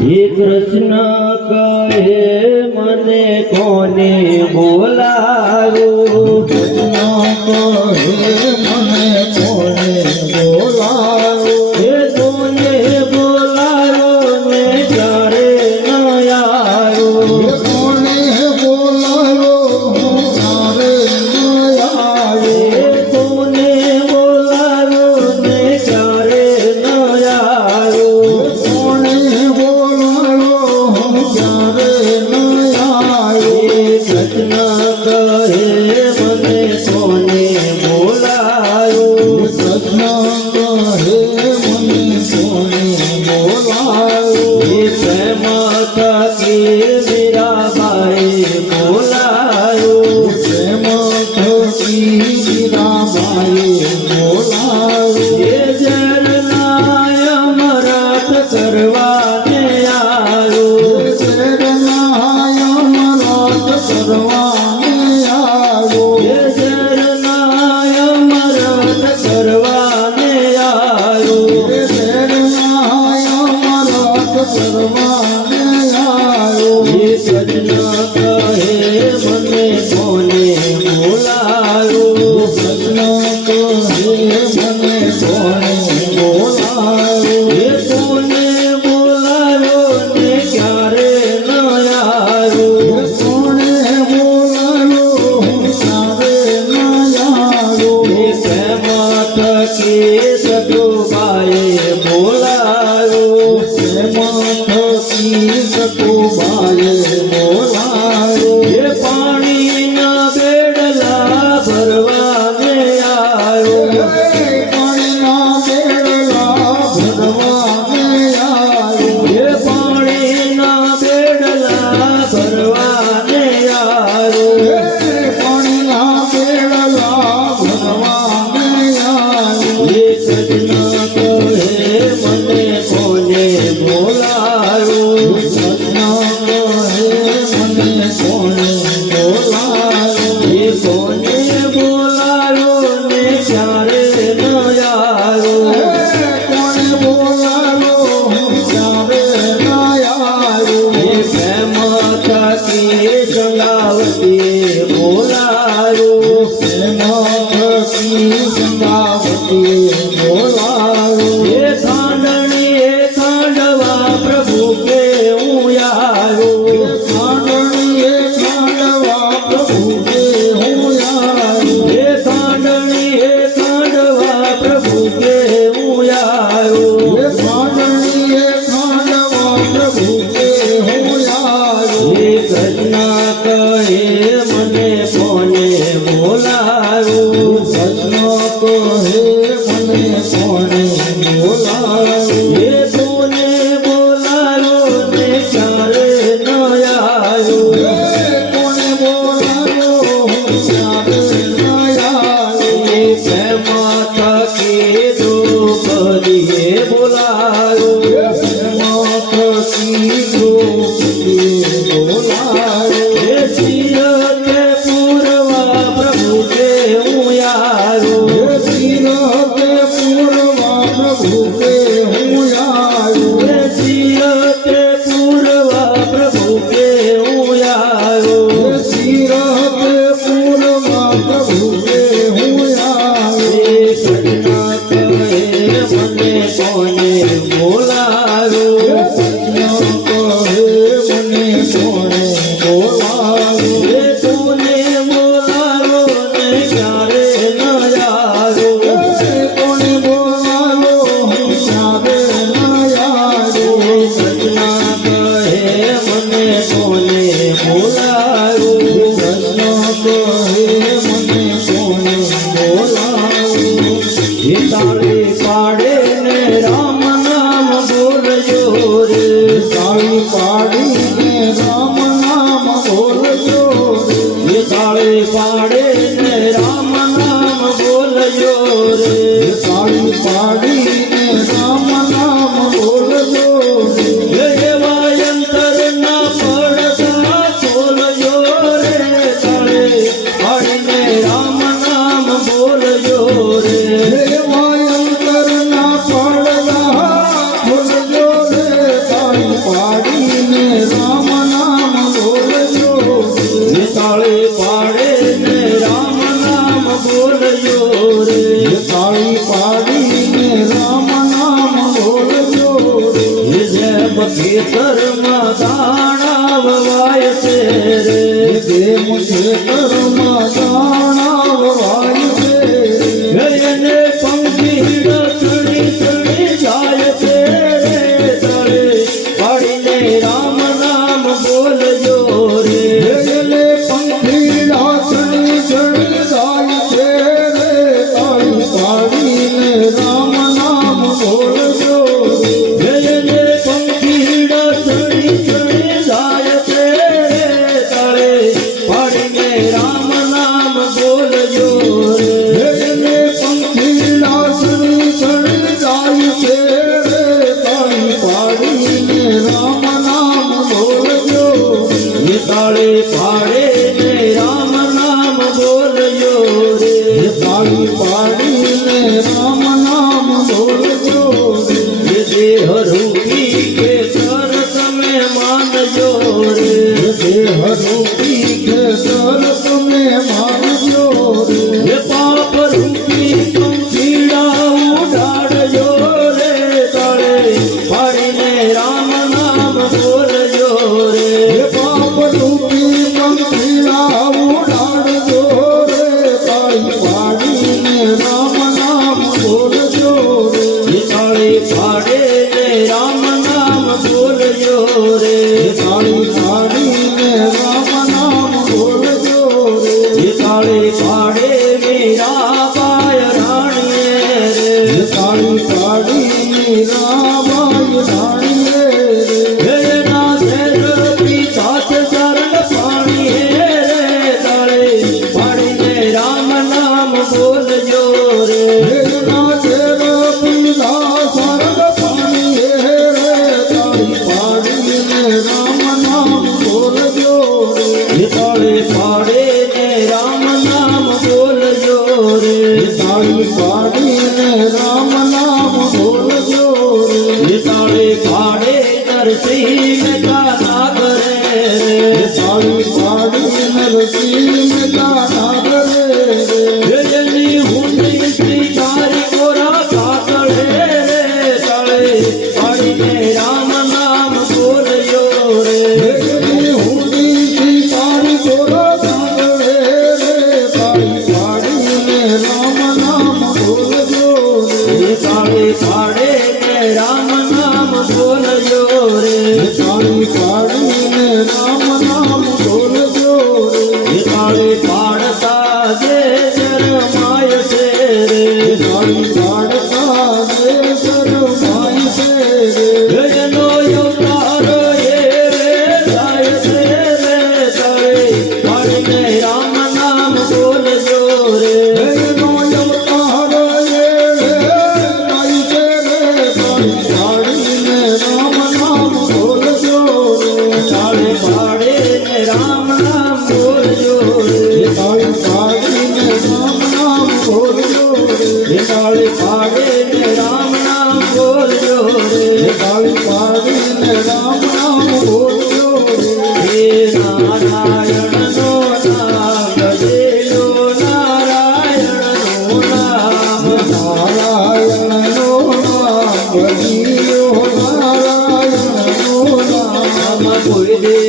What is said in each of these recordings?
હે કૃષ્ણ કહે મને કોને பாடு બોલજો રે પાડીને રામ નામ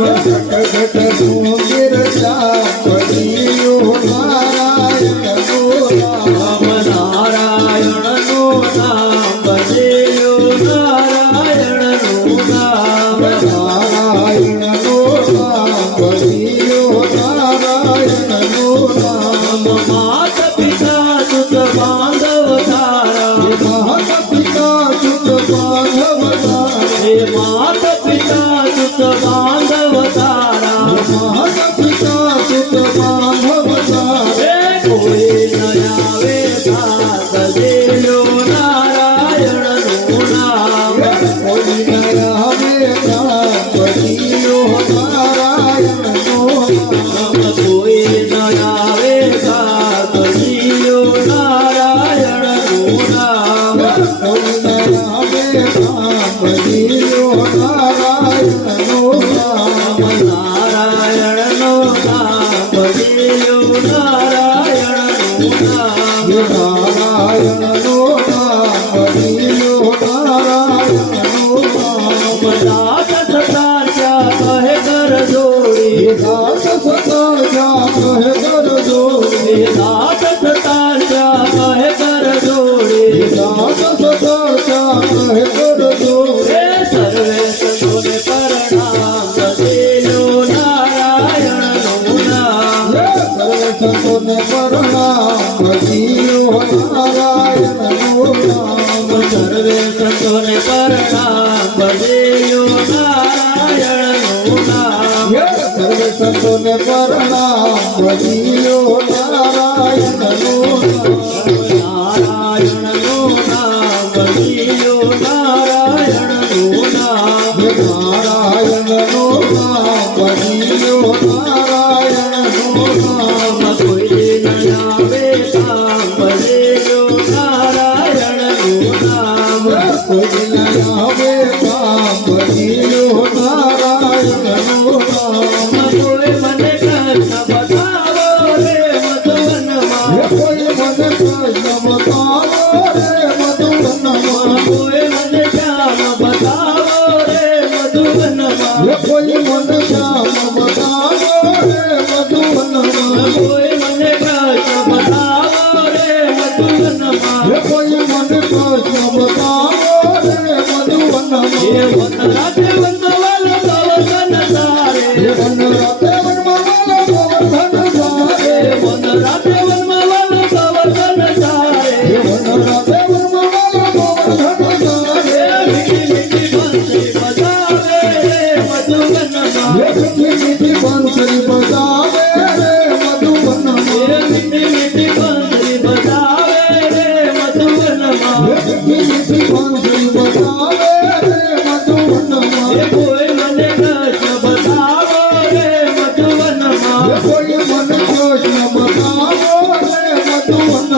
Gracias. નારાયણ નો નામ સર્વે સંતોને પરણામ બદેયો નારાયણનું નામ. નારાયણ.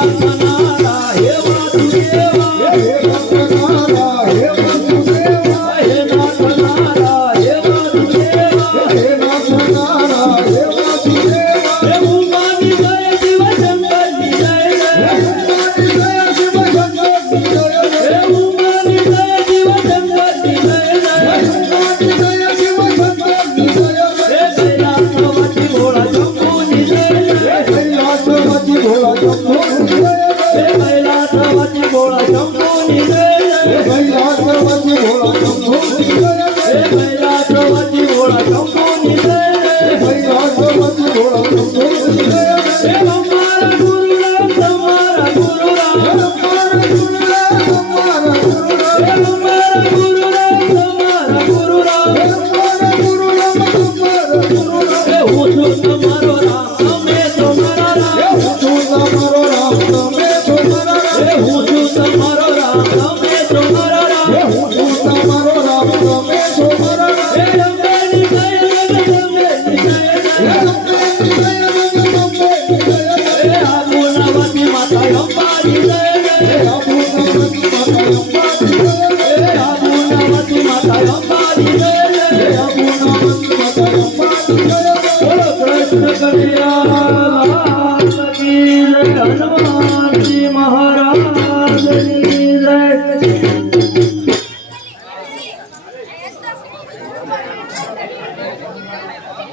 Thank you. ભૈરા પ્રવતી ઓળા કંપોની ભૈરા પ્રવતી ઓળા